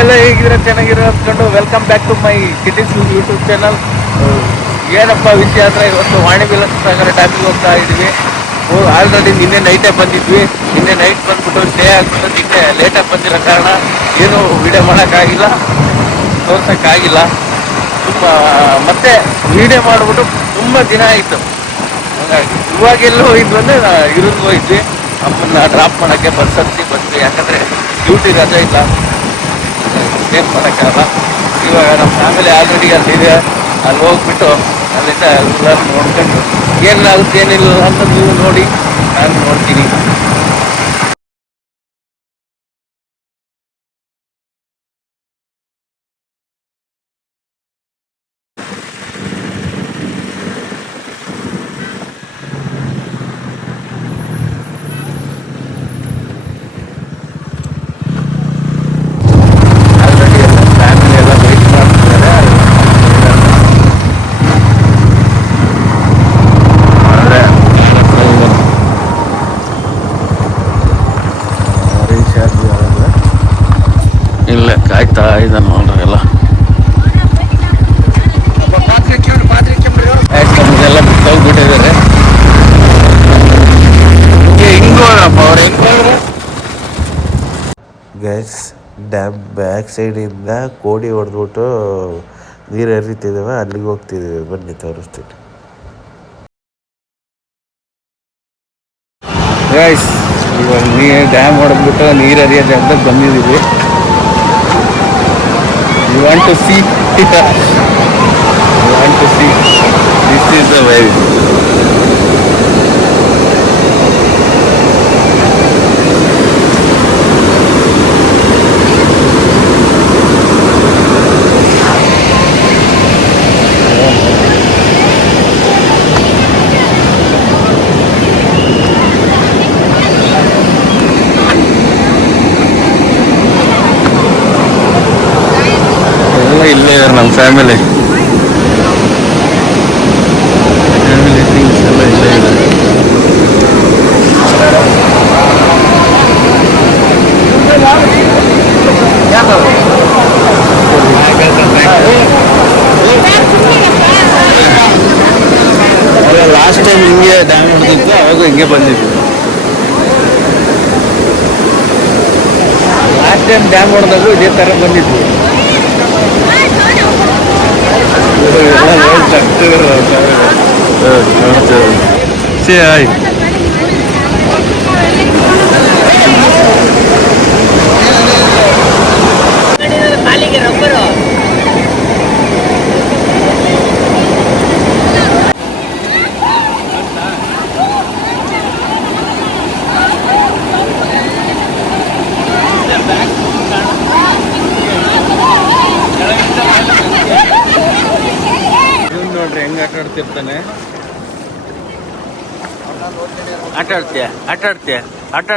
ಎಲ್ಲ ಹೇಗಿದ್ರೆ ಚೆನ್ನಾಗಿರೋ ಅಂದ್ಕೊಂಡು welcome back to my kitties YouTube channel. ಏನಪ್ಪ ವಿಷಯ ಅಂದರೆ ಇವತ್ತು ವಾಣಿ ವಿಲಾಸ ಸಾಗರ ಡ್ಯಾಮಿಗೆ ಹೋಗ್ತಾ ಇದ್ವಿ. ಆಲ್ರೆಡಿ ನಿನ್ನೆ ನೈಟೇ ಬಂದಿದ್ವಿ. ನಿನ್ನೆ ನೈಟ್ ಬಂದ್ಬಿಟ್ಟು ಸ್ಟೇ ಆಗ್ಬಿಟ್ಟು ನಿನ್ನೆ ಲೇಟಾಗಿ ಬಂದಿರೋ ಕಾರಣ ಏನು ವಿಡಿಯೋ ಮಾಡೋಕ್ಕಾಗಿಲ್ಲ, ತೋರ್ಸೋಕ್ಕಾಗಿಲ್ಲ. ತುಂಬ ಮತ್ತೆ ವಿಡಿಯೋ ಮಾಡಿಬಿಟ್ಟು ತುಂಬ ದಿನ ಆಯಿತು. ಹಾಗಾಗಿ ಇವಾಗೆಲ್ಲೋ ಹೋಗಿದ್ವಿ ಅಂದರೆ ಇರೋದು ಹೋಗಿದ್ವಿ. ಅಮ್ಮನ್ನ ಡ್ರಾಪ್ ಮಾಡೋಕ್ಕೆ ಬಸ್ ಹತ್ತಿ ಬಂದ್ವಿ. ಯಾಕಂದರೆ ಡ್ಯೂಟಿ ರಜೆ ಇಲ್ಲ, ಏನು ಮಾಡೋಕ್ಕಾಗಲ್ಲ. ಇವಾಗ ನಮ್ಮ ಫ್ಯಾಮಿಲಿ ಆಲ್ರೆಡಿ ಅಲ್ಲಿದೆ. ಅಲ್ಲಿ ಹೋಗ್ಬಿಟ್ಟು ಅಲ್ಲಿಂದ ಎಲ್ಲರೂ ನೋಡ್ಕೊಂಡು ಏನಾಗುತ್ತೆ ಏನಿಲ್ಲ ಅಂತ ನೀವು ನೋಡಿ, ನಾನು ನೋಡ್ತೀನಿ. ಆಲ್ರೆಡಿ ಎಲ್ಲ ಫ್ಯಾಮಿಲಿ ಎಲ್ಲ ವೆಯ್ಟ್ ಮಾಡ್ತಿದ್ದಾರೆ. ಆದರೆ ರೀಚಾರ್ಜ್ ಇಲ್ಲ, ಕಾಯ್ತಾ ಇದ್ದಾನೆ ನೋಡ್ರಿ ಎಲ್ಲ. ನಮಗೆಲ್ಲ ಬಿಟ್ಟು ಹೋಗ್ಬಿಟ್ಟಿದ್ದಾರೆ. ಹಿಂಗೋರಪ್ಪ ಅವ್ರು ಹೆಂಗೋದ್ರೆ ಗ್ಯಾಸ್ ಡ್ಯಾಮ್ ಬ್ಯಾಕ್ ಸೈಡಿಂದ ಕೋಡಿ ಹೊಡೆದ್ಬಿಟ್ಟು ನೀರು ಹರಿತಿದ್ದಾವೆ, ಅಲ್ಲಿಗೆ ಹೋಗ್ತಿದ್ದೀವಿ. ಬನ್ನಿ ತೋರಿಸ್ತೀನಿ. ಗೈಸ್, ಇವಾಗ ಡ್ಯಾಮ್ ಹೊಡೆದ್ಬಿಟ್ಟು ನೀರು ಹರಿಯೋದು ಅಂತ ಬಂದಿದ್ದೀವಿ. You want to see, this is the way. ಎಲ್ಲ ಇಲ್ಲೇ ಇದ್ದಾರೆ ನಮ್ಮ ಫ್ಯಾಮಿಲಿ ಥಿಂಗ್ಸ್ ಎಲ್ಲ ಇಲ್ಲೇ ಇದೆ. ಲಾಸ್ಟ್ ಟೈಮ್ ಹಿಂಗೆ ಡ್ಯಾಮ್ ಹೊಡೆದಿತ್ತು, ಅವಾಗ ಹಿಂಗೆ ಬಂದಿದ್ವಿ. ಲಾಸ್ಟ್ ಟೈಮ್ ಡ್ಯಾಮ್ ಹೊಡೆದಾಗೂ ಇದೇ ಥರ ಬಂದಿದ್ವಿ. ಆಯ್ ನೋಡ್ರಿ ಹೆಂಗ್ ಆಟ ಆಡ್ತಿರ್ತಾನೆ. ಆಟ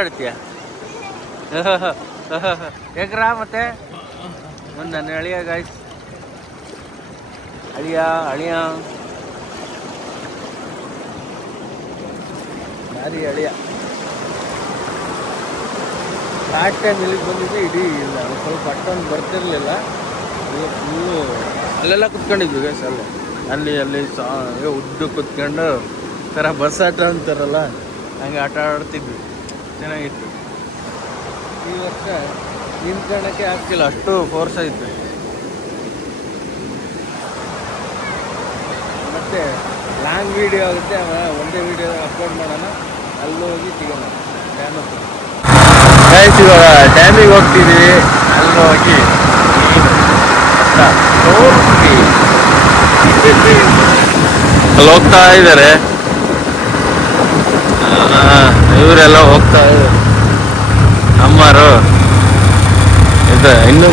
ಆಡ್ತೀಯ ಹೇಗ್ರ ಮತ್ತೆ ಒಂದು ನನ್ನ ಅಳಿಯ ಗಾಯ್ಸ್, ಅಳಿಯ ಭಾರಿ ಅಳಿಯ. ಲಾಸ್ಟ್ ಟೈಮ್ ಇಲ್ಲಿಗೆ ಬಂದಿದ್ವಿ, ಇಡೀ ಇಲ್ಲ ಸ್ವಲ್ಪ ಅಷ್ಟೊಂದು ಬರ್ತಿರ್ಲಿಲ್ಲ. ಫುಲ್ಲು ಅಲ್ಲೆಲ್ಲ ಕುತ್ಕೊಂಡಿದ್ವಿ ಗೈಸ್. ಅಲ್ಲಿ ಉದ್ದು ಕುತ್ಕೊಂಡು ಥರ ಬಸ್ ಆಟ ಅಂತಾರಲ್ಲ, ಹಂಗೆ ಆಟ ಆಡ್ತಿದ್ವಿ. ಚೆನ್ನಾಗಿತ್ತು. ಈ ವರ್ಷ ನಿಂತ್ಕೊಳ್ಳೋಕ್ಕೆ ಆಗ್ತಿಲ್ಲ, ಅಷ್ಟು ಫೋರ್ಸ್ ಐತೆ. ಮತ್ತು ಲಾಂಗ್ ವೀಡಿಯೋ ಆಗುತ್ತೆ, ಒಂದೇ ವೀಡಿಯೋ ಅಪ್ಲೋಡ್ ಮಾಡೋಣ. ಅಲ್ಲಿ ಹೋಗಿ ಸಿಗೋಣ ಡ್ಯಾಮ್ ಹತ್ರ. ಗೈಸ್, ಇವಾಗ ಡ್ಯಾಮಿಗೆ ಹೋಗ್ತಿದ್ದೀವಿ. ಅಲ್ಲಿ ಹೋಗಿ ತೋರಿಸ್ತೀವಿ. ಅಲ್ಲಿ ಹೋಗ್ತಾ ಇದ್ದಾರೆ, ಇವರೆಲ್ಲ ಹೋಗ್ತಾ ಇದ್ದಾರೆ. ಅಮ್ಮರು ಇದು ಇನ್ನೂ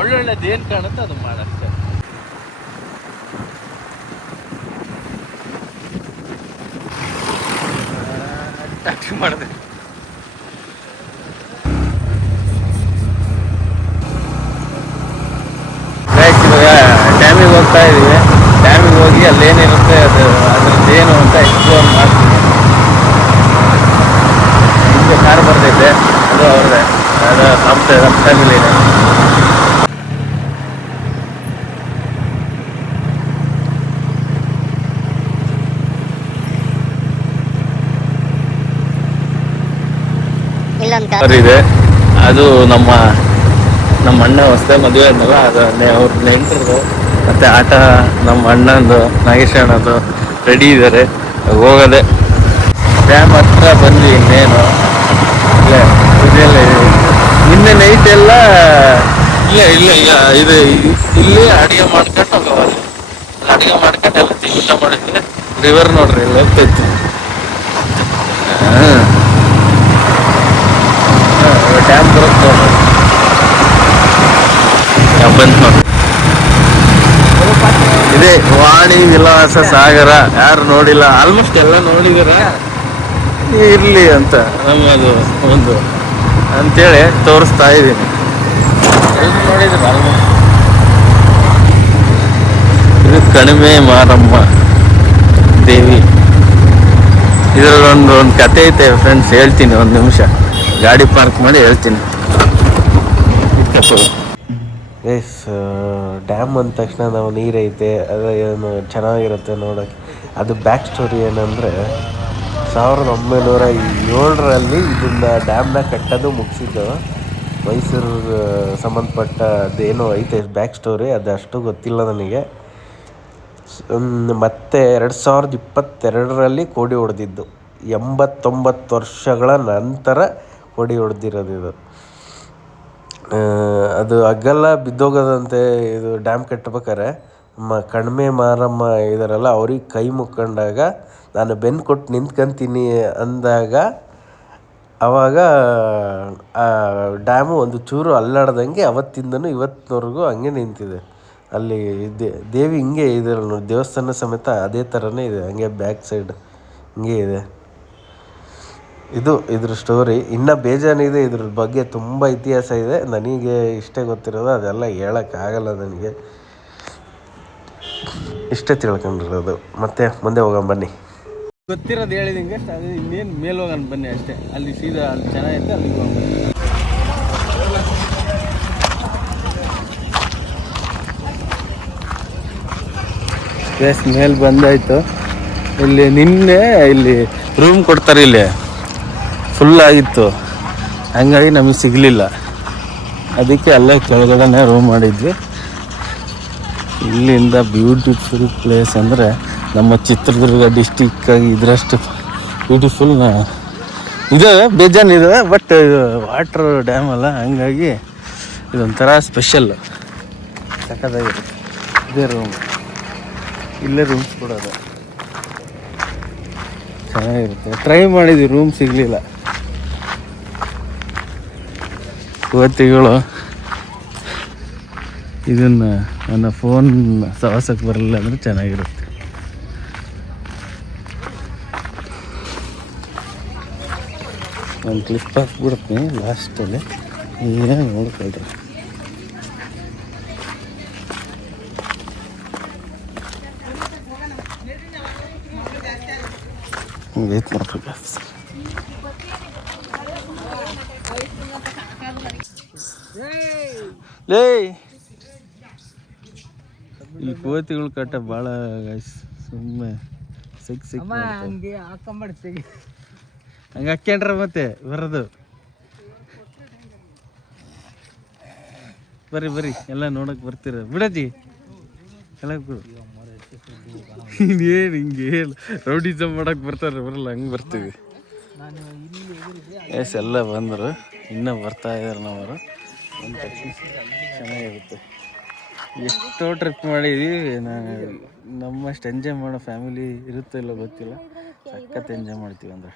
ಒಳ್ಳೊಳ್ಳೆದು ಏನು ಕಾಣುತ್ತೆ ಅದು ಮಾಡಷ್ಟೆ. ಟ್ಯಾಕ್ಸಿ ಮಾಡಿದೆ. ಡ್ಯಾಮಿಗೆ ಹೋಗ್ತಾ ಇದೀವಿ. ಡ್ಯಾಮಿಗೆ ಹೋಗಿ ಅಲ್ಲೇನಿರುತ್ತೆ ಅದ್ರದ್ದು ಏನು ಅಂತ ಎಕ್ಸ್ಪ್ಲೋರ್ ಮಾಡ್ತೀನಿ. ಹಿಂದೆ ಕಾರ್ ಬರ್ತೈತೆ, ಅದು ಅವ್ರದ್ದೇ. ಅದು ನಮ್ಮ ಫ್ಯಾಮಿಲಿ. ಇದೆ ಅದು ನಮ್ಮ ಅಣ್ಣ ಹೊಸದೇ ಮದುವೆ ಆದ್ನಲ್ಲ, ಅದು ಅವ್ರ ನೆಂಟರು ಮತ್ತೆ ಆಟ ನಮ್ಮ ಅಣ್ಣಂದು ನಾಗೇಶ್ ಅಣ್ಣದು ರೆಡಿ ಇದ್ದಾರೆ, ಹೋಗೋದೆ. ಡ್ಯಾಮ್ ಹತ್ರ ಬಂದ್ವಿ. ಇನ್ನೇನು ನಿನ್ನೆ ನೈಟ್ ಎಲ್ಲ ಇಲ್ಲ ಇದು ಇಲ್ಲಿ ಅಡುಗೆ ಮಾಡ್ಕೊಂಡು ಹೋಗೋದು. ಅಡುಗೆ ಮಾಡ್ಕೊಂಡು ಎಲ್ಲ ಊಟ ಮಾಡಿದ್ವಿ. ರಿವರ್ ನೋಡ್ರಿ ಎಲ್ಲ ಹೋಗ್ತೈತಿ. ಡ್ಯಾಮ್ ಬರುತ್ತೆ ಬಂತು. ಇದೆ ವಾಣಿ ವಿಲಾಸ ಸಾಗರ. ಯಾರು ನೋಡಿಲ್ಲ, ಆಲ್ಮೋಸ್ಟ್ ಎಲ್ಲ ನೋಡಿದಾರ. ಇರ್ಲಿ ಅಂತ ನಮ್ಮದು ಒಂದು ಅಂತೇಳಿ ತೋರಿಸ್ತಾ ಇದ್ದೀನಿ. ನೋಡಿದ್ರು ಆಲ್ಮೋಸ್ಟ್. ಇದು ಕಣಿವೆ ಮಾರಮ್ಮ ದೇವಿ. ಇದರಲ್ಲಿ ಒಂದು ಕತೆ ಐತೆ ಫ್ರೆಂಡ್ಸ್, ಹೇಳ್ತೀನಿ. ಒಂದು ನಿಮಿಷ ಗಾಡಿ ಪಾರ್ಕ್ ಮಾಡಿ ಹೇಳ್ತೀನಿ. ಎಸ್, ಡ್ಯಾಮ್ ಅಂದ ತಕ್ಷಣ ನಾವು ನೀರೈತೆ ಅದು ಏನು ಚೆನ್ನಾಗಿರುತ್ತೆ ನೋಡೋಕ್ಕೆ. ಅದು ಬ್ಯಾಕ್ ಸ್ಟೋರಿ ಏನಂದರೆ 1907ರಲ್ಲಿ ಇದನ್ನು ಡ್ಯಾಮ್ನ ಕಟ್ಟೋದು ಮುಗಿಸಿದ್ದು. ಮೈಸೂರಿಗೆ ಸಂಬಂಧಪಟ್ಟ ಅದೇನೋ ಐತೆ ಬ್ಯಾಕ್ ಸ್ಟೋರಿ, ಅದು ಅಷ್ಟು ಗೊತ್ತಿಲ್ಲ ನನಗೆ. ಮತ್ತು 2022ರಲ್ಲಿ ಕೋಡಿ ಹೊಡೆದಿದ್ದು. 89 ವರ್ಷಗಳ ನಂತರ ಕೋಡಿ ಹೊಡೆದಿರೋದು ಇದು. ಅದು ಅಗ್ಗಲ್ಲ ಬಿದ್ದೋಗೋದಂತೆ. ಇದು ಡ್ಯಾಮ್ ಕಟ್ಬೇಕಾರೆ ಕಣಿವೆ ಮಾರಮ್ಮ ಇದಾರಲ್ಲ, ಅವ್ರಿಗೆ ಕೈ ಮುಕ್ಕೊಂಡಾಗ ನಾನು ಬೆನ್ನು ಕೊಟ್ಟು ನಿಂತ್ಕೊಂತೀನಿ ಅಂದಾಗ ಆವಾಗ ಆ ಡ್ಯಾಮು ಒಂದು ಚೂರು ಅಲ್ಲಾಡ್ದಂಗೆ ಅವತ್ತಿಂದನೂ ಇವತ್ತಿನವರೆಗೂ ಹಂಗೆ ನಿಂತಿದೆ. ಅಲ್ಲಿ ದೇವಿ ಹಿಂಗೆ ಇದೆ, ದೇವಸ್ಥಾನ ಸಮೇತ ಅದೇ ಥರನೇ ಇದೆ, ಹಂಗೆ ಬ್ಯಾಕ್ ಸೈಡ್ ಹಿಂಗೆ ಇದೆ. ಇದು ಇದ್ರ ಸ್ಟೋರಿ. ಇನ್ನೂ ಬೇಜಾನಿದೆ, ಇದ್ರ ಬಗ್ಗೆ ತುಂಬ ಇತಿಹಾಸ ಇದೆ. ನನಗೆ ಇಷ್ಟೇ ಗೊತ್ತಿರೋದು, ಅದೆಲ್ಲ ಹೇಳೋಕ್ಕಾಗಲ್ಲ ನನಗೆ. ಇಷ್ಟೇ ತಿಳ್ಕೊಂಡಿರೋದು. ಮತ್ತೆ ಮುಂದೆ ಹೋಗೋಣ ಬನ್ನಿ. ಗೊತ್ತಿರೋದು ಹೇಳಿದಂಗೆ ಅದು. ಇನ್ನೇನು ಮೇಲೆ ಹೋಗೋಣ ಬನ್ನಿ ಅಷ್ಟೇ. ಅಲ್ಲಿ ಸೀದಾ ಅಲ್ಲಿ ಚೆನ್ನಾಗಿತ್ತು, ಅಲ್ಲಿಗೆ ಹೋಗೋಣ. ಎಸ್, ಮೇಲೆ ಬಂದಾಯಿತು. ಇಲ್ಲಿ ನಿನ್ನೆ ಇಲ್ಲಿ ರೂಮ್ ಕೊಡ್ತಾರೆ, ಇಲ್ಲಿ ಫುಲ್ ಆಗಿತ್ತು, ಹಂಗಾಗಿ ನಮಗೆ ಸಿಗಲಿಲ್ಲ. ಅದಕ್ಕೆ ಅಲ್ಲೇ ಕೆಳಗಡೆ ರೂಮ್ ಮಾಡಿದ್ವಿ. ಇಲ್ಲಿಂದ ಬ್ಯೂಟಿಫುಲ್ ಪ್ಲೇಸ್ ಅಂದರೆ ನಮ್ಮ ಚಿತ್ರದುರ್ಗ ಡಿಸ್ಟಿಕ್ಕಾಗಿ ಇದರಷ್ಟು ಬ್ಯೂಟಿಫುಲ್ ಇದೆ, ಬೇಜಾನಿದೆ. ಬಟ್ ಇದು ವಾಟ್ರ್ ಡ್ಯಾಮ್ ಅಲ್ಲ, ಹಂಗಾಗಿ ಇದೊಂಥರ ಸ್ಪೆಷಲ್, ಸಖತ್ತಾಗಿರುತ್ತೆ. ಇದೇ ರೂಮ್, ಇಲ್ಲೇ ರೂಮ್ಸ್ ಕೊಡೋದು ಚೆನ್ನಾಗಿರುತ್ತೆ. ಟ್ರೈ ಮಾಡಿದ್ವಿ, ರೂಮ್ ಸಿಗಲಿಲ್ಲ. ಕೋತಿಗಳು ಇದನ್ನು ನನ್ನ ಫೋನ್ ಸವಾಸಕ್ಕೆ ಬರಲಿಲ್ಲ ಅಂದರೆ ಚೆನ್ನಾಗಿರುತ್ತೆ. ಒಂದು ಕ್ಲಿಪ್ ಹಾಕ್ಬಿಡ್ತೀನಿ ಲಾಸ್ಟಲ್ಲಿ, ಏನು ನೋಡ್ಕೊಳ್ರಿ. ವೇಟ್ ಮಾಡ್ಬೇಕು. ಲೇ, ಈ ಕೋತಿಗಳು ಕಟ್ಟ ಭಾಳ ಸುಮ್ಮನೆ ಹಂಗೆ ಹಾಕೊಂಡ್ಬಿಡ್ತೀವಿ. ಹಂಗೆ ಹಾಕ್ಯಂಡ್ರ ಮತ್ತೆ ಬರೋದು. ಬರ್ರಿ ಎಲ್ಲ ನೋಡಕ್ ಬರ್ತೀರ ಬಿಡಜ್ಜಿ. ಎಲ್ಲ ಬಿಡು, ಇನ್ನೇನು ಹಿಂಗೆ ರೌಡಿಸಮ್ ಮಾಡಕ್ಕೆ ಬರ್ತಾರೆ, ಬರಲ್ಲ, ಹಂಗೆ ಬರ್ತೀವಿ. ಎಸ್, ಎಲ್ಲ ಬಂದರು, ಇನ್ನೂ ಬರ್ತಾ ಇದ್ದಾರೆ. ನಾವು ಒಂದು ಚೆನ್ನಾಗಿರುತ್ತೆ. ಎಷ್ಟೋ ಟ್ರಿಪ್ ಮಾಡಿದ್ದೀವಿ. ನಮ್ಮಷ್ಟು ಎಂಜಾಯ್ ಮಾಡೋ ಫ್ಯಾಮಿಲಿ ಇರುತ್ತೋ ಇಲ್ಲೋ ಗೊತ್ತಿಲ್ಲ, ಸಖತ್ ಎಂಜಾಯ್ ಮಾಡ್ತೀವಿ. ಅಂದರೆ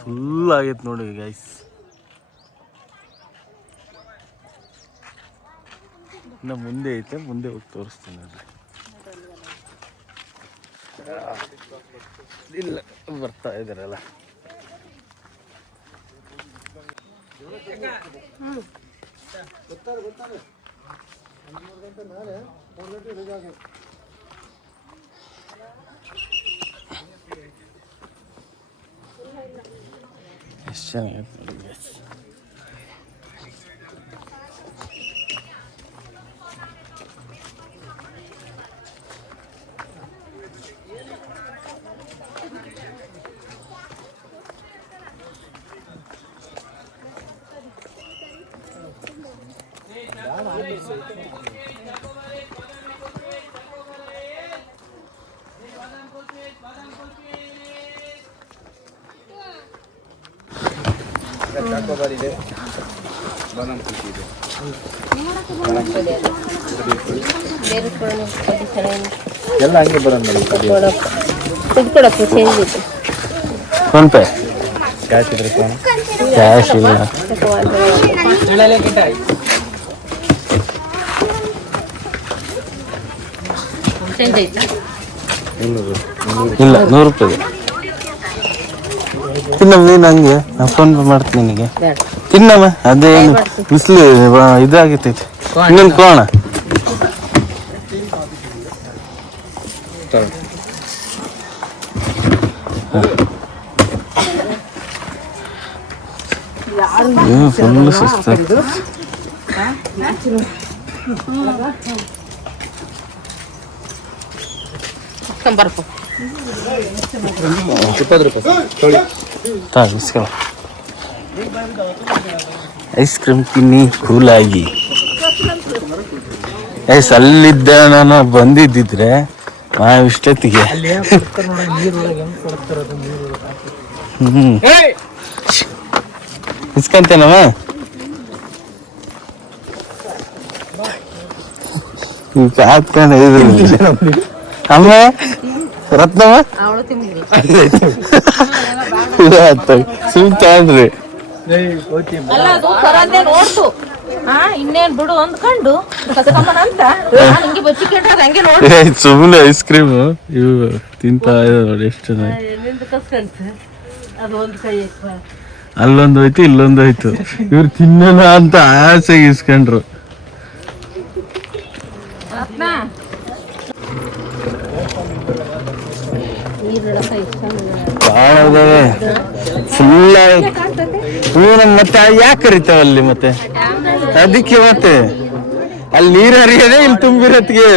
ಫುಲ್ ಆಗೈತೆ ನೋಡಿ ಗೈಸ್. ಇನ್ನು ಮುಂದೆ ಐತೆ, ಮುಂದೆ ಹೋಗಿ ತೋರಿಸ್ತೀನಿ. ಅಂದರೆ ಇಲ್ಲ ಬರ್ತಾ ಇದ್ದಾರಲ್ಲ. ಎಷ್ಟು ಚೆನ್ನಾಗೈತೆ ನೋಡಿ ಗೈಸ್. ಎಲ್ಲ ಹಂಗೆ ಬರೋದು ಫೋನ್ ಪೇ ಕ್ಯಾಶ್ ಇದ್ರೆ ಕ್ಯಾಶ್ ಇಲ್ಲ. ಇಲ್ಲ 100 ರೂಪಾಯಿ ತಿನ್ನಮ್ಮ ನೀನು ಹಂಗೆ ನಾನು ಫೋನ್ ಪೇ ಮಾಡ್ತೀನಿ ನಿನಗೆ ತಿನ್ನಮ್ಮ. ಅದೇನು ಬಿಸಿಲು ಇದಾಗಿತ್ತೈತಿ ಇನ್ನೊಂದು ಕೋಣ ಫುಲ್ ಸುಸ್ತ. ಐಸ್ ಕ್ರೀಮ್ ತಿನ್ನಿ ಕೂಲಾಗಿ. ಅಲ್ಲಿದ್ದ ನಾನು ಬಂದಿದ್ದಿದ್ರೆ ಇಷ್ಟೊತ್ತಿಗೆ ಇಸ್ಕಂತೇನವ ಅಮ್ಮ ರತ್ನಮ್ಮ ಸುಮ್ತಾನ್ರಿ ಇನ್ನೇನ್ ಬಿಡು ಅಂದ್ಕೊಂಡು ಸುಮ್ಮನೆ ಐಸ್ ಕ್ರೀಮ್ ಇವು ತಿಂತ ನೋಡಿ ಎಷ್ಟು ಚೆನ್ನಾಗಿ. ಅಲ್ಲೊಂದು ಹೋಯ್ತು ಇಲ್ಲೊಂದು ಹೋಯ್ತು. ಇವ್ರು ತಿನ್ನೋಣ ಅಂತ ಆಸೆಗೆ ಇಸ್ಕೊಂಡ್ರು. ಫುಲ್ ಮತ್ತೆ ಯಾಕೆ ಕರಿತಾವ ಅಲ್ಲಿ ಮತ್ತೆ ಅದಕ್ಕೆ ಮತ್ತೆ ಅಲ್ಲಿ ನೀರು ಹರಿಯದೆ ಇಲ್ಲಿ ತುಂಬಿರತ್ಗೆ.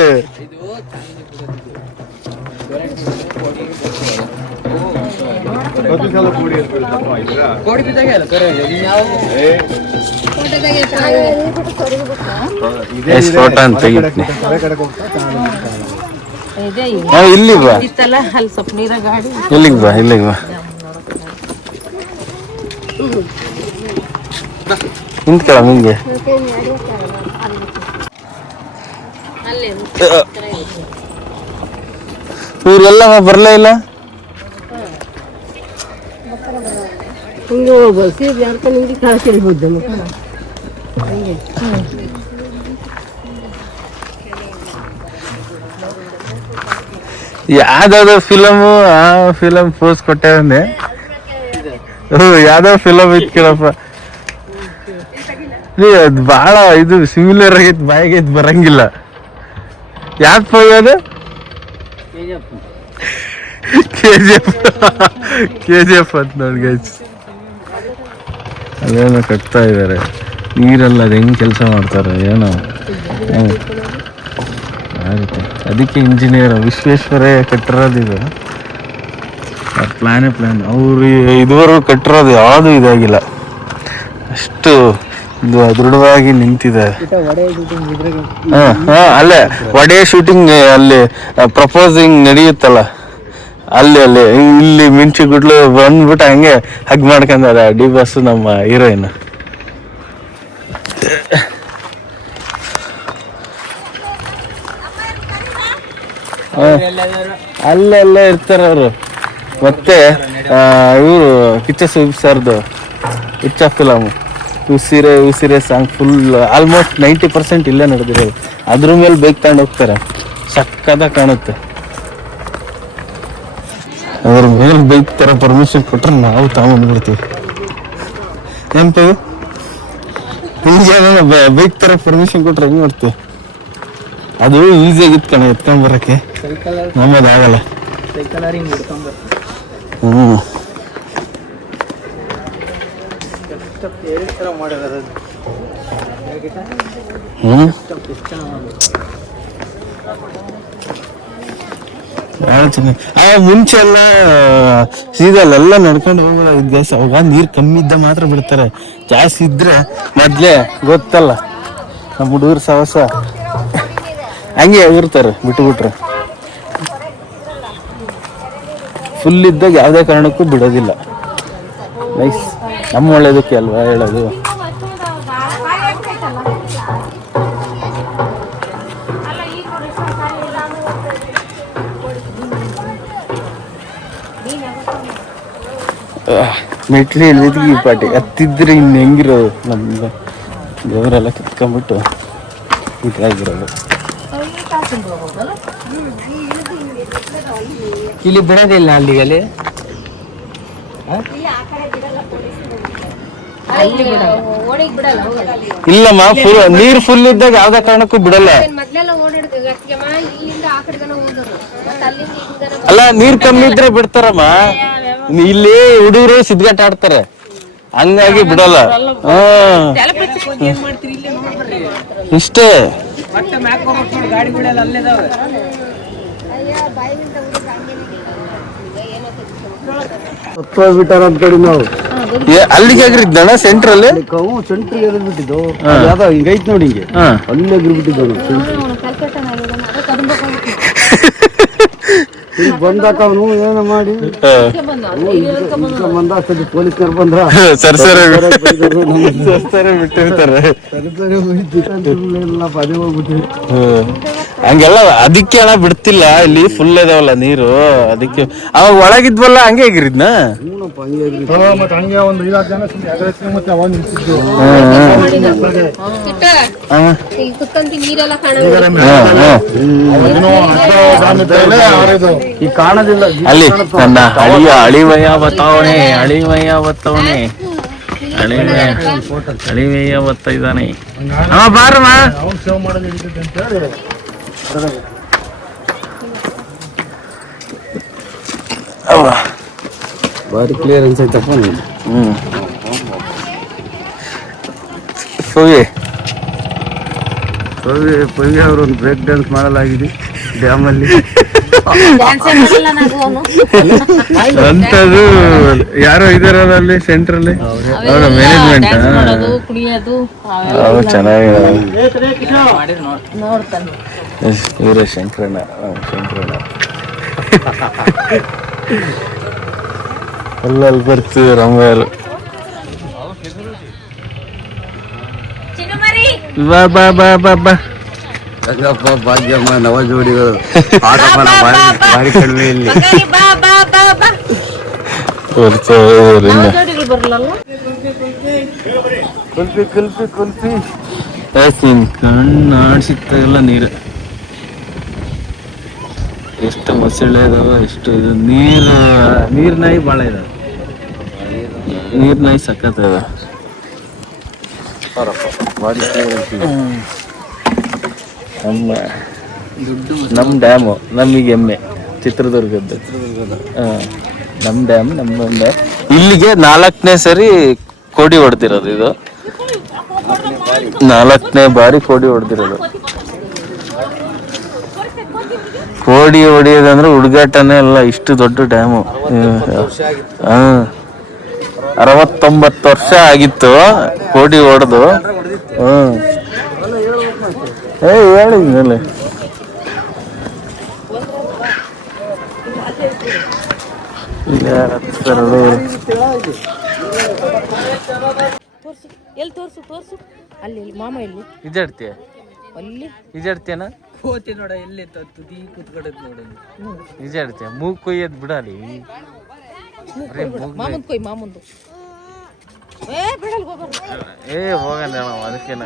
ಫೋಟೋ ಅಂತ ತೆಗಿತೀನಿ. ಇಲ್ಲಿಗೆ ಬಾ ಇಲ್ಲಿಗೆ ಬಾ ಇಲ್ಲಿಗೆ ಬಾ ನಿಂತ್ಕೊಳ ಹಿಂಗೆ. ಇವ್ರೆಲ್ಲ ಬರ್ಲೇ ಇಲ್ಲ. ಯಾವ್ದಾದ್ರು ಫಿಲಮು ಆ ಫಿಲಮ್ ಪೋಸ್ ಕೊಟ್ಟೆ ಯಾವ್ದೋ ಫಿಲಮ್ ಇತ್ತು ಕೇಳಪ್ಪ. ಅದು ಬಹಳ ಇದು ಸಿಮಿಲರ್ ಆಗೈತಿ, ಬಾಯಿಗೆ ಬರಂಗಿಲ್ಲ. ಯಾಕೆ ಅದು KGF ಅಂತ ನೋಡಿ ಗೈಸ್. ಅದೇನೋ ಕಟ್ತಾ ಇದಾರೆ ನೀರೆಲ್ಲ. ಅದು ಹೆಂಗ್ ಕೆಲಸ ಮಾಡ್ತಾರೆ ಏನೋ ಆಗುತ್ತೆ. ಅದಕ್ಕೆ ಇಂಜಿನಿಯರ್ ವಿಶ್ವೇಶ್ವರಯ್ಯ ಕಟ್ಟಿರೋದು. ಪ್ಲಾನ್ ಅವರು ಇದುವರೆಗೂ ಕಟ್ಟಿರೋದು ಯಾವುದು ಇದಾಗಿಲ್ಲ. ಅಷ್ಟು ದೃಢವಾಗಿ ನಿಂತಿದೆ. ಅಲ್ಲೇ ವಡೆ ಶೂಟಿಂಗ್ ಅಲ್ಲಿ ಪ್ರಪೋಸಿಂಗ್ ನಡೆಯುತ್ತಲ್ಲ ಅಲ್ಲಿ ಇಲ್ಲಿ ಮಿಂಚು ಗುಡ್ಲು ಬಂದ್ಬಿಟ್ಟು ಹಂಗೆ ಹಗ್ ಮಾಡ್ಕೊಂಡಾರ ಡಿ ಬಾಸ್ ನಮ್ಮ ಹೀರೋಯಿನ್. ಅಲ್ಲೆಲ್ಲ ಇರ್ತಾರ ಅವರು. ಮತ್ತೆ ಇವರು ಕಿಚ್ಚ ಸುದೀಪ್ ಸರ್ದು Kichcha film Usire song full almost 90% ಇಲ್ಲೇ ನಡೆದಿರೋದು. ಅದ್ರ ಮೇಲೆ ಬೈಕ್ ತಗೊಂಡು ಹೋಗ್ತಾರೆ, ಸಕ್ಕತ್ತಾಗಿ ಕಾಣುತ್ತೆ. ಅದ್ರ ಮೇಲೆ ಬೈಕ್ ತರ ಪರ್ಮಿಷನ್ ಕೊಟ್ರೆ ನಾವು ತಗೊಂಡ್ಬಿಡ್ತೀವಿ. ಏನಂತ ಬೈಕ್ ತರ ಪರ್ಮಿಷನ್ ಕೊಟ್ರೆ ಹೆಂಗ್ ಮಾಡ್ತೀವಿ? ಅದು ಈಸಿಯಾಗಿತ್ತು ಕಣ ಎತ್ಕೊಂಡ್ ಬರಕ್ಕೆ, ನಮ್ಮದಾಗಲ್ಲ. ಮುಂಚೆ ಎಲ್ಲ ಸೀದಲ್ಲೆಲ್ಲ ನಡ್ಕೊಂಡು ಹೋಗ್ಬೋದಾಗಿದ್ದು ಗ್ಯಾಸ್. ಅವಾಗ ನೀರ್ ಕಮ್ಮಿ ಇದ್ದ ಮಾತ್ರ ಬಿಡ್ತಾರೆ, ಜಾಸ್ತಿ ಇದ್ರೆ ಮೊದ್ಲೇ ಗೊತ್ತಲ್ಲ ನಮ್ಮ ಹುಡುಗರು ಸಾಹಸ ಹಂಗೆ ಇರ್ತಾರೆ ಬಿಟ್ರೆ ಫುಲ್ ಇದ್ದಾಗ ಯಾವುದೇ ಕಾರಣಕ್ಕೂ ಬಿಡೋದಿಲ್ಲ. ನೈಸ್, ನಮ್ಮ ಒಳ್ಳೇದಕ್ಕೆ ಅಲ್ವಾ ಹೇಳೋದು. ಮೆಟ್ಲಿ ಇಳಿದಿದ್ವಿ ಈ ಪಾಟಿ ಹತ್ತಿದ್ರೆ ಇನ್ನು ಹೆಂಗಿರೋದು, ನಮ್ಗೆ ದೇವರೆಲ್ಲ ಕಿತ್ಕೊಂಡ್ಬಿಟ್ಟು ಇದಾಗಿರೋದು. ಇಲ್ಲಿ ಬಿಡೋದಿಲ್ಲ ಅಲ್ಲಿಗಲ್ಲಿ ಇಲ್ಲಮ್ಮ, ಫುಲ್ ನೀರ್ ಫುಲ್ ಇದ್ದಾಗ ಯಾವ್ದೇ ಕಾರಣಕ್ಕೂ ಬಿಡಲ್ಲ. ಅಲ್ಲ ನೀರ್ ಕಮ್ಮಿ ಇದ್ರೆ ಬಿಡ್ತಾರಮ್ಮ. ಇಲ್ಲಿ ಹುಡುಗರು ಸಿದ್ಗಟ್ಟ ಆಡ್ತಾರೆ, ಹಂಗಾಗಿ ಬಿಡಲ್ಲ. ಇಷ್ಟೇ ಬಿಟ್ಟಾರ ಅಂತ ಕಡೆ ನಾವು ಅಲ್ಲಿಗೆ ಆಗಿರಿದ್ದಣ್ಣ ಸೆಂಟ್ರಲ್ಲಿ ಸೆಂಟ್ರಿಗೆ ಬಿಟ್ಟಿದ್ದು ಯಾವ್ದೋ ಹಿಂಗೈತ್ ನೋಡಿ, ಹಿಂಗೆ ಅಲ್ಲೇ ಬಿಟ್ಟಿದ್ದು ಬಂದಾಕ ಅವನು ಏನೋ ಮಾಡಿ ಬಂದ ಅಷ್ಟೊಂದು ಪೊಲೀಸ್ನವ್ರು ಬಂದ್ರ ಬಿಟ್ಟಿರ್ತಾರೆ. ಪದೇ ಹೋಗ್ಬಿಟ್ಟಿವಿ ಹಂಗೆಲ್ಲ. ಅದಕ್ಕೆ ಹಣ ಬಿಡ್ತಿಲ್ಲ, ಇಲ್ಲಿ ಫುಲ್ ಇದಾವಲ್ಲ ನೀರು, ಅದಕ್ಕೆ ಅವಾಗ ಒಳಗಿದ್ವಲ್ಲ ಹಂಗೆ ಆಗಿರಿದ್ನ. ಹಂಗೆ ಒಂದು 5-6 ಜನ ಮತ್ತೆ ಅವಾಗ ನಿಂತಿದ್ದು ಈ ಕಾಣದಿಲ್ಲ. ಅಲ್ಲಿ ನನ್ನ ಅಳಿವಯ್ಯ ಬತ್ತವನೆ, ಅಳಿವಯ್ಯ ಬತ್ತವನೆ, ಅಳಿವಯ್ಯ ಬತ್ತ ಇದ್ದಾನೆ. ಬಾರಮ್ಮ ಸೇವ್ ಮಾಡೋದು ಹಿಡಿತೈತೆ ಅಂತ ಹೇಳಿ ಬಾರಿ ಕ್ಲಿಯರ್ ಅನ್ಸೈತಪ್ಪ. ಪೊಯ್ಗೆ ಅವರು ಒಂದು ಬ್ರೇಕ್ ಡ್ಯಾನ್ಸ್ ಮಾಡಲಾಗಿದೆ ಡ್ಯಾಮಲ್ಲಿ ಅಂತದು. ಯಾರೋ ಇದಾರಲ್ಲ ಅಲ್ಲಿ ಸೆಂಟ್ರಲ್ಲಿ, ಅವರ ಮ್ಯಾನೇಜ್ಮೆಂಟ್ ಚೆನ್ನಾಗಿದೆ. ಇವರೇ ಶಂಕರಣ್ಣ ಅಲ್ಲಲ್ಲಿ ಬರ್ತೀವಿ ರಂಗಾಯಲು. ಬಾ ಬಾ ಬಾ ಬಾ ಬಾ ರಂಗಪ್ಪ ಭಾಗ್ಯಮ್ಮ ನವ ಜೋಡಿಗಳು ಭಾರಿ ಕಡಿಮೆ ಇಲ್ಲಿ ಕುಲ್ಫಿ ಕುಲ್ಫಿ ಕುಲ್ಫಿ ಕಣ್ಣಾಡ್ಸಿತ್ತಾಗೆಲ್ಲ ನೀರು ಎಷ್ಟು ಮಸಳೆ ಇದಾವ, ಎಷ್ಟು ಇದು ನೀರ್ನಾಯಿ ಭಾಳ ಇದಾವೆ. ನೀರ್ನಾಯಿ ಸಖತ್ ಅದ. ನಮ್ಮ ಡ್ಯಾಮು ನಮಗೆ ಹೆಮ್ಮೆ, ಚಿತ್ರದುರ್ಗದ್ದು. ನಮ್ಮ ಡ್ಯಾಮ್ ಇಲ್ಲಿಗೆ 4ನೇ ಸರಿ ಕೋಡಿ ಹೊಡೆದಿರೋದು. ಇದು 4ನೇ ಬಾರಿ ಕೋಡಿ ಹೊಡೆದಿರೋದು. ಕೋಡಿ ಹೊಡಿಯೋದಂದ್ರೆ ಹುಡುಗಾಟನೇ ಅಲ್ಲ, ಇಷ್ಟು ದೊಡ್ಡ ಡ್ಯಾಮು. 69 ವರ್ಷ ಆಗಿತ್ತು ಕೋಡಿ ಹೊಡೆದು. ಹೇಳಿದ್ಮೇಲೆ ಎಲ್ಲಿ ತೋರ್ಸು ಅಲ್ಲಿ ಮಾಮ ಎಲ್ಲಿ ಇಜಾಡ್ತೀಯ? ಅಲ್ಲಿ ಇಜಾಡ್ತೀಯನ? ಕೋತಿ ನೋಡ ಎಲ್ಲಿ ತುದಿ ಕೂತ್ಕೊಡತ್ ನೋಡ. ಇಜಾಡ್ತೀಯ? ಮೂಗ್ ಕೊಯ್ಯದ್ ಬಿಡಲಿ. ಮಾಮಂದ್ ಕೊಯ್ ಮಾಮಂದು. ಹೋಗಣ ಅದಕ್ಕೇನ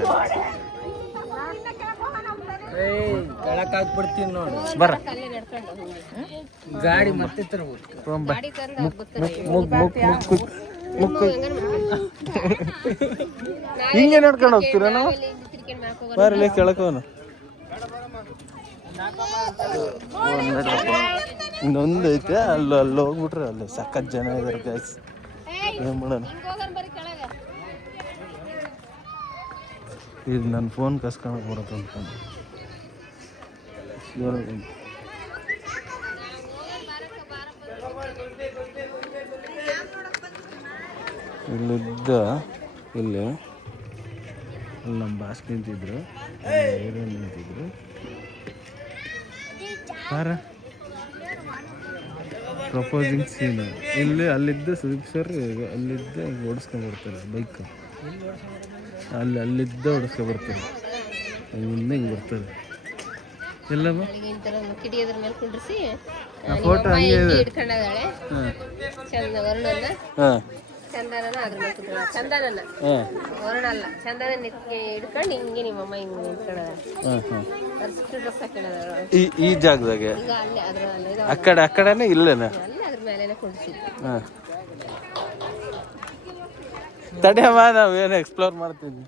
ಕೆಳಕ್ ಹಾಕ್ಬಿಡ್ತೀನಿ ನೋಡು. ಬರ್ರ ಗಾಡಿ ಮತ್ತೆ ಹಿಂಗೆ ನಡ್ಕೊಂಡು ಹೋಗ್ತೀರ ನಾವು? ಬರ್ಲಿ ಕೆಳಕೋನು. ಇನ್ನೊಂದು ಐತೆ, ಅಲ್ಲಿ ಹೋಗ್ಬಿಟ್ರೆ ಅಲ್ಲಿ ಸಖತ್ ಜನ ಇದಾರೆ ಗ್ಯಾಸ್. ಏನ್ ಮಾಡೋಣ, ಇದು ನನ್ನ ಫೋನ್ ಕಸ್ಕೊಳಕ್ ಬರುತ್ತೆ ಅಂದ್ಕೊಂಡು ಇಲ್ಲಿದ್ದ ಇಲ್ಲಿ ಅಲ್ಲಿ ನಮ್ಮ ಬಾಸ್ ನಿಂತಿದ್ರು, ಹೀರೋ ನಿಂತಿದ್ರು. ಪ್ರಪೋಸಿಂಗ್ ಸೀನು ಇಲ್ಲಿ ಅಲ್ಲಿದ್ದ ಸುದೀಪ್ ಸರ್ ಅಲ್ಲಿದ್ದ ಓಡಿಸ್ಕೊಂಡು ಬರ್ತಾರೆ ಬೈಕ್. ಅಲ್ಲಿದ್ದ ಓಡಿಸ್ಕೊಂಡು ಬರ್ತಾರೆ. ಹಿಂದೆ ಹಿಂಗೆ ಬರ್ತದೆ ಎಲ್ಲವ ಕಿಡಿಯೋದ್ರ ಮೇಲೆ ಕುಂಡ್ರಿಸಿ ಫೋಟೋ ಹಂಗೆ ಇಟ್ಕೊಂಡಾಳೆ. ಚಂದ ವರ್ಣನ ಚಂದನನ ಅದ್ರ ಮೇಲೆ ಕುಂದ್ರ ಚಂದನನ ವರ್ಣ ಅಲ್ಲ ಚಂದನ ಹಿಡ್ಕೊಂಡು ಹಿಂಗೆ ನಿಮ್ಮಮ್ಮ ಹಿಂಗೆ ನಿಂತ್ಕೊಂಡಾಳೆ. ಡ್ರೆಸ್ ಹಾಕೊಂಡಾಳ ಈ ಜಾಗದಾಗೆ. ಈಗ ಅಲ್ಲೇ ಅದ್ರ ಆ ಕಡೆನೇ ಇಲ್ಲೇನ ಅಲ್ಲೇ ಅದ್ರ ಮೇಲೆನೆ ಕುಂಡ್ರಿಸಿದ್ದು. ತಡೆಯಮ್ಮ, ನಾವೇನು ಎಕ್ಸ್ಪ್ಲೋರ್ ಮಾಡ್ತಿದ್ವಿ.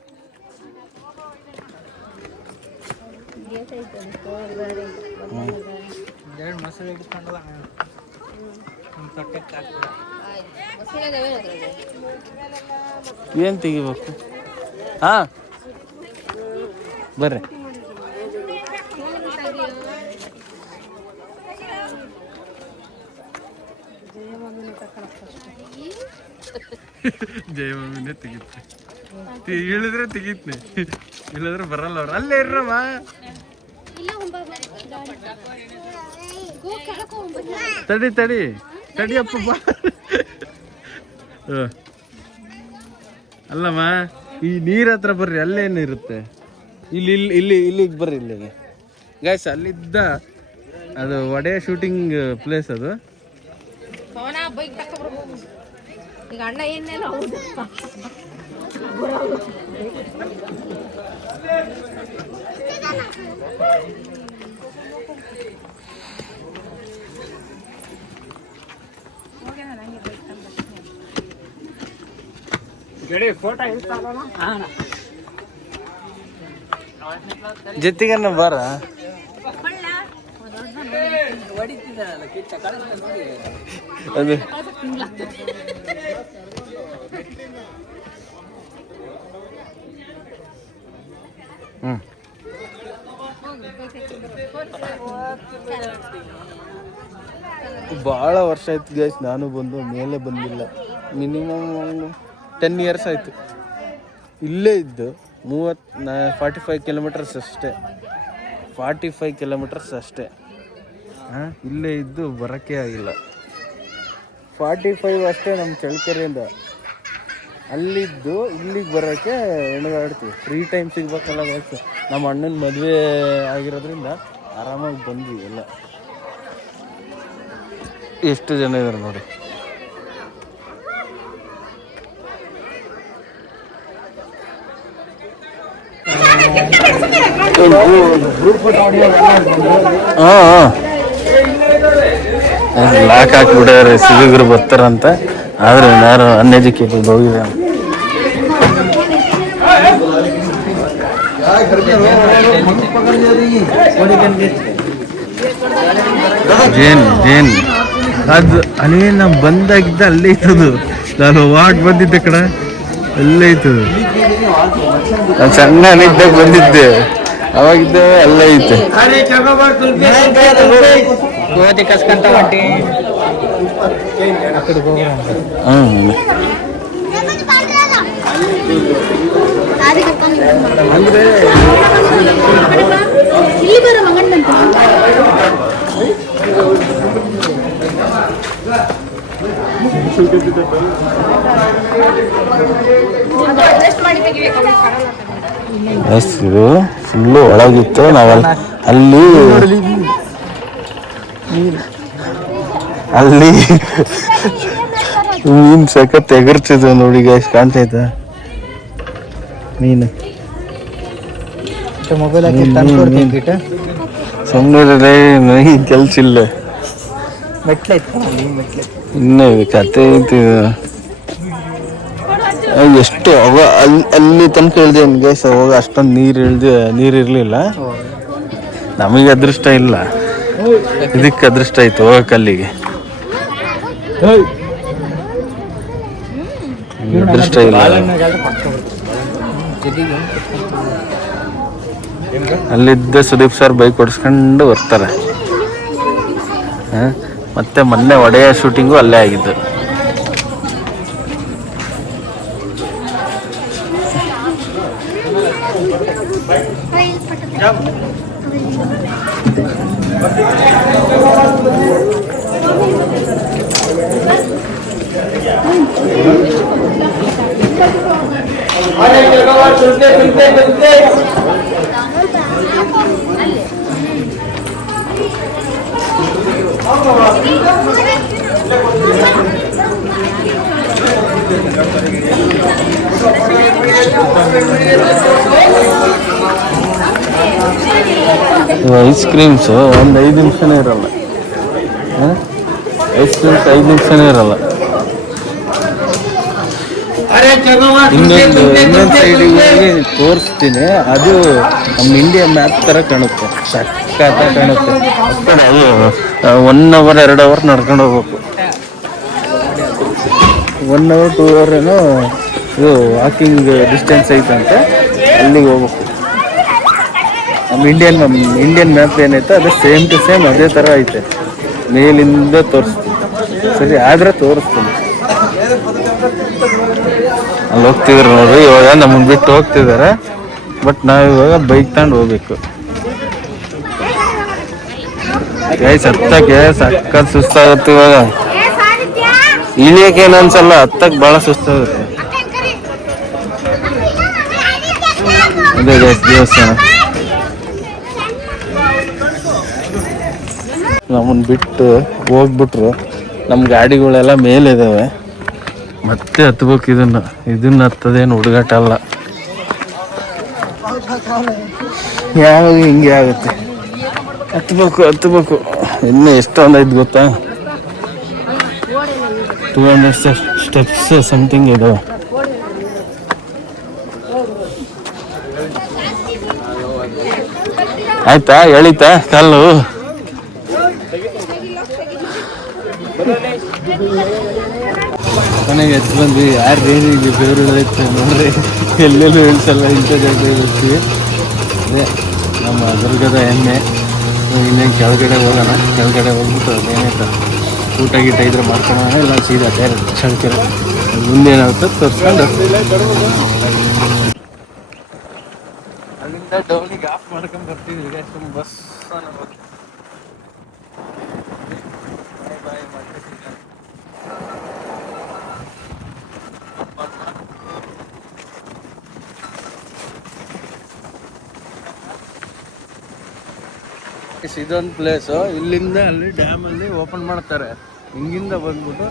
ಏನು ತೆಗಿಬೇಕು? ಹಾಂ ಬರ್ರಿ. ಜಯಮಮ್ಮಿನೇ ತೆಗಿತ್ತೆ. ಇಳಿದ್ರೆ ತೆಗಿತ್ನೆ, ಇಳಿದ್ರೆ ಬರಲ್ಲ ಅವ್ರು. ಅಲ್ಲೇ ಇರ್ರಮ್ಮ. ತಡಿಯಪ್ಪ ಬಾ. ಅಲ್ಲಮ್ಮ, ಈ ನೀರ್ ಹತ್ರ ಬರ್ರಿ, ಅಲ್ಲೇನಿರುತ್ತೆ. ಇಲ್ಲಿಗೆ ಬರ್ರಿ. ಇಲ್ಲಿಗೆ ಗೈಸ್, ಅಲ್ಲಿದ್ದ ಅದು ಒಡೆ ಶೂಟಿಂಗ್ ಪ್ಲೇಸ್ ಅದು. ಈಗ ಅಣ್ಣ ಏನೇನೋ ಜೊತೆಗೆ ಬಾರ. ಅದು ಭಾಳ ವರ್ಷ ಆಯ್ತು ಗೈಸ್, ನಾನು ಬಂದು ಮೇಲೆ ಬಂದಿಲ್ಲ. ಮಿನಿಮಮ್ 10 ಇಯರ್ಸ್ ಆಯಿತು. ಇಲ್ಲೇ ಇದ್ದು 45 ಕಿಲೋಮೀಟರ್ಸ್ ಅಷ್ಟೇ. 45 ಕಿಲೋಮೀಟರ್ಸ್ ಅಷ್ಟೇ. ಇಲ್ಲೇ ಇದ್ದು ಬರೋಕ್ಕೆ ಆಗಿಲ್ಲ. 45 ಅಷ್ಟೇ ನಮ್ಮ ಚಳ್ಳಕೆರೆಯಿಂದ. ಅಲ್ಲಿದ್ದು ಇಲ್ಲಿಗೆ ಬರೋಕ್ಕೆ ಹೆಣ್ಗಾಡ್ತೀವಿ. ಫ್ರೀ ಟೈಮ್ ಸಿಗ್ಬೇಕಲ್ಲ ಗೈಸ್. ನಮ್ಮ ಅಣ್ಣನ ಮದುವೆ ಆಗಿರೋದ್ರಿಂದ ಆರಾಮಾಗಿ ಬಂದ್ವಿ ಎಲ್ಲ. ಎಷ್ಟು ಜನ ಇದ್ದಾರೆ ನೋಡಿ. ಲಾಕ್ ಹಾಕ್ಬಿಟ್ಟಾರೆ, ಸಿವಿಗರು ಬರ್ತಾರಂತ. ಆದ್ರೆ ಯಾರು ಅನ್ಎಜುಕೇಟೆಡ್ ಹೋಗಿದೆ. ಜೇನ್ ಅದು ಅಲ್ಲೇ ನಾವು ಬಂದಾಗಿದ್ದ ಅಲ್ಲೇ ಇತ್ತದು. ನಾನು ವಾಟ್ ಬಂದಿದ್ದೆ ಕಡೆ ಅಲ್ಲೇ ಇತ್ತದು. ನಾನು ಸಣ್ಣ ಇದ್ದಾಗ ಬಂದಿದ್ದೆ, ಅವಾಗಿದ್ದ ಅಲ್ಲೇ ಐತೆ. ಅಂದ್ರೆ ಇದು ಫುಲ್ಲು ಒಳಗಿತ್ತು. ನಾವಲ್ಲಿ ಅಲ್ಲಿ ಮೀನು ಸಖತ್ ಎಗರ್ತಿದ್ವು ನೋಡಿ ಗೈಸ್. ಕಾಣ್ತೈತ ಮೀನು? ಸುಮ್ಮನೆ ಕೆಲ್ಸ ಇಲ್ಲ. ಇನ್ನೇ ಕತೆ ಐತಿ. ಎಷ್ಟು ಅವ ಅಲ್ಲಿ ತನಕ ಇಳ್ದೆ ಗೈಸ್. ಅವಾಗ ಅಷ್ಟೊಂದು ನೀರಿರ್ಲಿಲ್ಲ. ನಮಗೆ ಅದೃಷ್ಟ ಇಲ್ಲ, ಇದಕ್ಕೆ ಅದೃಷ್ಟ ಆಯ್ತು ಹೋಗಕ್ಕೆ ಅಲ್ಲಿಗೆ. ಅದೃಷ್ಟ ಇಲ್ಲ. ಅಲ್ಲಿದ್ದ ಸುದೀಪ್ ಸರ್ ಬೈಕ್ ಓಡಿಸ್ಕೊಂಡು ಬರ್ತಾರೆ. ಮತ್ತೆ ಮೊನ್ನೆ ಒಡೆಯ ಶೂಟಿಂಗು ಅಲ್ಲೇ ಆಗಿದ್ದು. ಐಸ್ ಕ್ರೀಮ್ಸು ಒಂದು 5 ನಿಮಿಷನೇ ಇರಲ್ಲ. ಐಸ್ ಕ್ರೀಮ್ಸ್ 5 ನಿಮಿಷನೇ ಇರಲ್ಲ. ಇನ್ನೊಂದು ಸೈಡಿಗೆ ತೋರಿಸ್ತೀನಿ, ಅದು ನಮ್ಮ ಇಂಡಿಯಾ ಮ್ಯಾಪ್ ಥರ ಕಾಣುತ್ತೆ, ಸಕ್ಕತ್ತಾಗಿ ಕಾಣುತ್ತೆ. ಅದು 1 ಅವರ್ 2 ಅವರ್ ನಡ್ಕೊಂಡು ಹೋಗ್ಬೇಕು. 1 ಅವರ್ 2 ಅವರ್ ಏನೋ ಇದು ವಾಕಿಂಗ್ ಡಿಸ್ಟೆನ್ಸ್ ಐತಂತೆ, ಅಲ್ಲಿಗೆ ಹೋಗ್ಬೇಕು. ನಮ್ಮ ಇಂಡಿಯನ್ ಮ್ಯಾಪ್ ಏನೈತೆ ಅದು ಸೇಮ್ ಟು ಸೇಮ್ ಅದೇ ಥರ ಐತೆ. ಮೇಲಿಂದ ತೋರಿಸ್ತೀನಿ, ಸರಿ ಆದರೆ ತೋರಿಸ್ತೀನಿ. ಅಲ್ಲಿ ಹೋಗ್ತಿದ್ರು ನೋಡ್ರಿ, ಇವಾಗ ನಮ್ಮನ್ನು ಬಿಟ್ಟು ಹೋಗ್ತಿದ್ದಾರೆ. ಬಟ್ ನಾವಿವಾಗ ಬೈಕ್ ತಗೊಂಡು ಹೋಗ್ಬೇಕು. ಗೈಸ್, ಹತ್ತಕ್ಕೆ ಸಕ್ಕತ್ ಸುಸ್ತಾಗುತ್ತೆ. ಇವಾಗ ಇಳಿಯಕ್ಕೆ ಏನು ಅನ್ಸಲ್ಲ, ಹತ್ತಕ್ಕೆ ಭಾಳ ಸುಸ್ತಾಗುತ್ತೆ. ಅದೇ ಗೈಸ್ ದೇವಸ್ಥಾನ. ನಮ್ಮನ್ನು ಬಿಟ್ಟು ಹೋಗ್ಬಿಟ್ರು. ನಮ್ಮ ಗಾಡಿಗಳೆಲ್ಲ ಮೇಲಿದ್ದಾವೆ, ಮತ್ತೆ ಹತ್ಬೇಕು. ಇದನ್ನ ಹತ್ತದೇನು ಹುಡುಗಾಟ ಅಲ್ಲ, ಯಾವಾಗ ಹಿಂಗೆ ಆಗುತ್ತೆ. ಹತ್ಬೇಕು. ಇನ್ನೂ ಎಷ್ಟೊಂದು ಐತೆ ಗೊತ್ತಾ, 200 ಸ್ಟೆಪ್ಸ್ ಸಮಥಿಂಗ್ ಇದಾವೆ. ಆಯ್ತಾ, ಎಳಿತಾ ಕಾಲು? ಮನೆಗೆ ಎದ್ದು ಬಂದ್ವಿ. ಯಾರು ರೇನಿಗೆ ಬೇರೆ ಐತೆ ನೋಡ್ರಿ, ಎಲ್ಲೆಲ್ಲೂ ಹೇಳ್ಸಲ್ಲ, ಇಂಥ ಜಾಗ ಇರ್ತೀವಿ. ಅದೇ ನಮ್ಮ ದುರ್ಗದ ಎಮ್ಮೆ. ಇನ್ನೇನು ಕೆಳಗಡೆ ಹೋಗೋಣ. ಕೆಳಗಡೆ ಹೋಗ್ಬಿಟ್ಟು ಅದೇನೈತೆ ಊಟ ಗೀಟ ಇದ್ರೆ ಮಾಡ್ಕೊಳ್ಳೋಣ, ಇಲ್ಲ ಸೀದಾ ಡೈರೆಕ್ಟ್ ಚಳ್ಕೆರೆ. ಮುಂದೇನಾಗುತ್ತೆ ತೋರಿಸ್ಕೊಂಡು ಅಲ್ಲಿಂದ ಡೌನಿಗೆ ಆಫ್ ಮಾಡ್ಕೊಂಡು ಬರ್ತಿದ್ವಿ. ಅಷ್ಟೊಂದು ಬಸ್ ಇದೊಂದು ಪ್ಲೇಸು. ಇಲ್ಲಿಂದ ಅಲ್ಲಿ ಡ್ಯಾಮಲ್ಲಿ ಓಪನ್ ಮಾಡ್ತಾರೆ. ಹಿಂಗಿಂದ ಬಂದ್ಬಿಟ್ಟು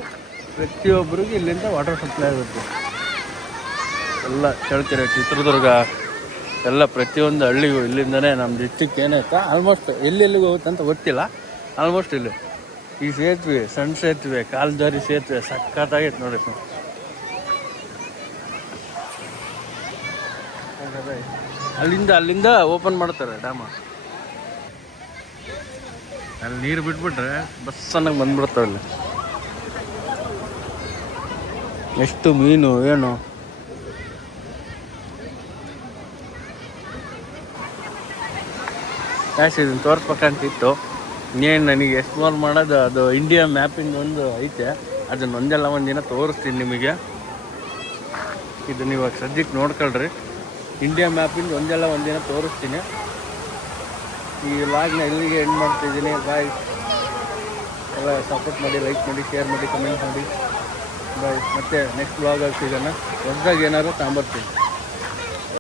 ಪ್ರತಿಯೊಬ್ಬರಿಗೂ ಇಲ್ಲಿಂದ ವಾಟರ್ ಸಪ್ಲೈ ಆಗುತ್ತೆ. ಎಲ್ಲ ಚಳ್ಳಕೆರೆ, ಚಿತ್ರದುರ್ಗ ಎಲ್ಲ ಪ್ರತಿಯೊಂದು ಹಳ್ಳಿಗೂ ಇಲ್ಲಿಂದನೇ. ನಮ್ಮ ಡಿಸ್ಟಿಕ್ ಏನಾಯ್ತಾ ಆಲ್ಮೋಸ್ಟ್ ಎಲ್ಲೆಲ್ಲಿಗೂ ಹೋಗುತ್ತೆ ಅಂತ ಗೊತ್ತಿಲ್ಲ. ಆಲ್ಮೋಸ್ಟ್ ಇಲ್ಲಿ ಈ ಸೇತುವೆ, ಸಣ್ಣ ಸೇತುವೆ, ಕಾಲ್ದಾರಿ ಸೇತುವೆ ಸಕ್ಕತ್ತಾಗೈತೆ ನೋಡಿ. ಅಲ್ಲಿಂದ ಓಪನ್ ಮಾಡ್ತಾರೆ ಡ್ಯಾಮ. ಅಲ್ಲಿ ನೀರು ಬಿಟ್ಬಿಟ್ರೆ ಬಸ್ಸನ್ನಾಗಿ ಬಂದ್ಬಿಡ್ತಾವೆ. ಅಲ್ಲಿ ಎಷ್ಟು ಮೀನು ಏನು. ಕ್ಯಾಶ್ ಇದನ್ನು ತೋರಿಸ್ಬೇಕಂತಿತ್ತು. ಇನ್ನೇನು ನನಗೆ ಎಕ್ಸ್ಪ್ಲೋರ್ ಮಾಡೋದು ಅದು ಇಂಡಿಯಾ ಮ್ಯಾಪಿಂದ ಒಂದು ಐತೆ, ಅದನ್ನು ಒಂದಿನ ತೋರಿಸ್ತೀನಿ ನಿಮಗೆ. ಇದನ್ನು ಇವಾಗ ಸದ್ಯಕ್ಕೆ ನೋಡ್ಕೊಳ್ರಿ. ಇಂಡಿಯಾ ಮ್ಯಾಪಿಂದ ಒಂದಿನ ತೋರಿಸ್ತೀನಿ. ಈ ವ್ಲಾಗ್ನ ಇಲ್ಲಿಗೆ ಎಂಡ್ ಮಾಡ್ತಿದ್ದೀನಿ. ಬಾಯ್. ಎಲ್ಲ ಸಪೋರ್ಟ್ ಮಾಡಿ, ಲೈಕ್ ಮಾಡಿ, ಶೇರ್ ಮಾಡಿ, ಕಮೆಂಟ್ ಮಾಡಿ. ಬಾಯ್. ಮತ್ತೆ ನೆಕ್ಸ್ಟ್ ವ್ಲಾಗ್ ಸಿಗೋಣ. ಹೊಸದಾಗಿ ಏನಾದ್ರು ತಗೊಂಬರ್ತೀನಿ.